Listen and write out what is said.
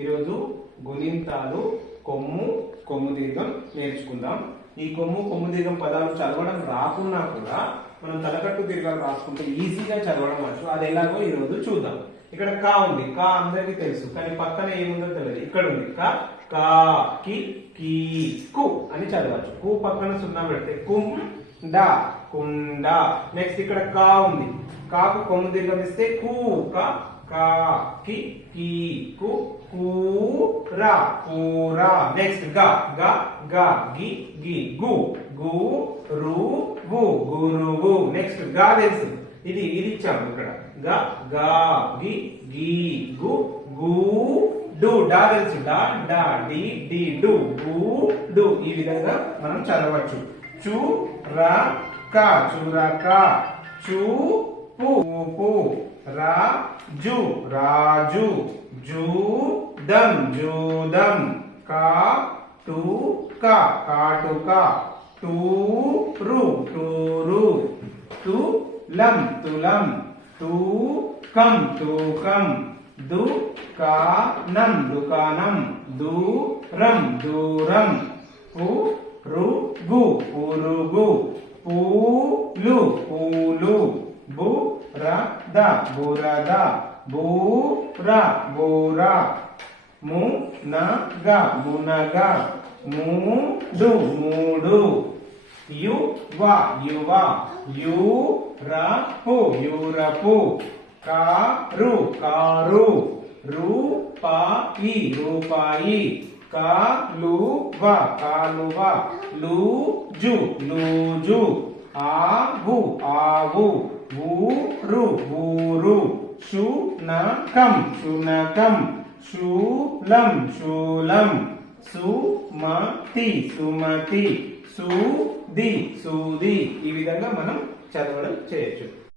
ఈరోజు గుణింతాలు కొమ్ము కొమ్ము దీర్ఘం నేర్చుకుందాం. ఈ కొమ్ము కొమ్ము దీర్ఘం పదాలు చదవడం రాకున్నా కూడా మనం తలకట్టు దీర్ఘాలు రాసుకుంటే ఈజీగా చదవడం వచ్చు అది ఎలాగో ఈరోజు చూద్దాం. ఇక్కడ కా ఉంది. కా అందరికీ తెలుసు. కానీ పక్కన ఏముందో తెలియదు. ఇక్కడ ఉంది. కా కా కి కీ కు అని చదవచ్చు. కు పక్కన సున్నా పెడితే కుం డా కుండ. నెక్స్ట్ ఇక్కడ కా ఉంది. కాకు కొమ్ము దీర్ఘం ఇస్తే కూ కా కా కి కీ కు కూర కూర నెక్స్ట్ గ గ గ గి గి గు గు రు వు గురువు నెక్స్ట్గా తెలుసు. ఇది ఇది ఇచ్చాము ఇక్కడ. గ గ గి గి గు గు డు. డా తెలుసు. డా డా డి డి డు గు డు. ఈ విధంగా మనం చదవచ్చు. చు ర క. చురక చూ पू पू रा, जू, राजू, जू, दम जू, दम, का टू का का टू का टू रू टू रू टू लम तुलम तू, कम तू, कम, दु, का, नम दुकानम दू, रम दू, रम, पू, रु, गु उ रु, गु, पू, लु पू, लु। బూ ర ద. బురద బూర బూర ము న గ. మునగ మూడు మూడు యు వ. యువ యు ర పు. యురపు కారు కారు రూపాయి రూపాయి కాలువ కాలువ లూజు లూజు ఆవు ఆవు ఊరు ఊరు. శునకం శునకం. శూలం శూలం. సుమతి సుమతి. సూది సూది. ఈ విధంగా మనం చదవడం చేయొచ్చు.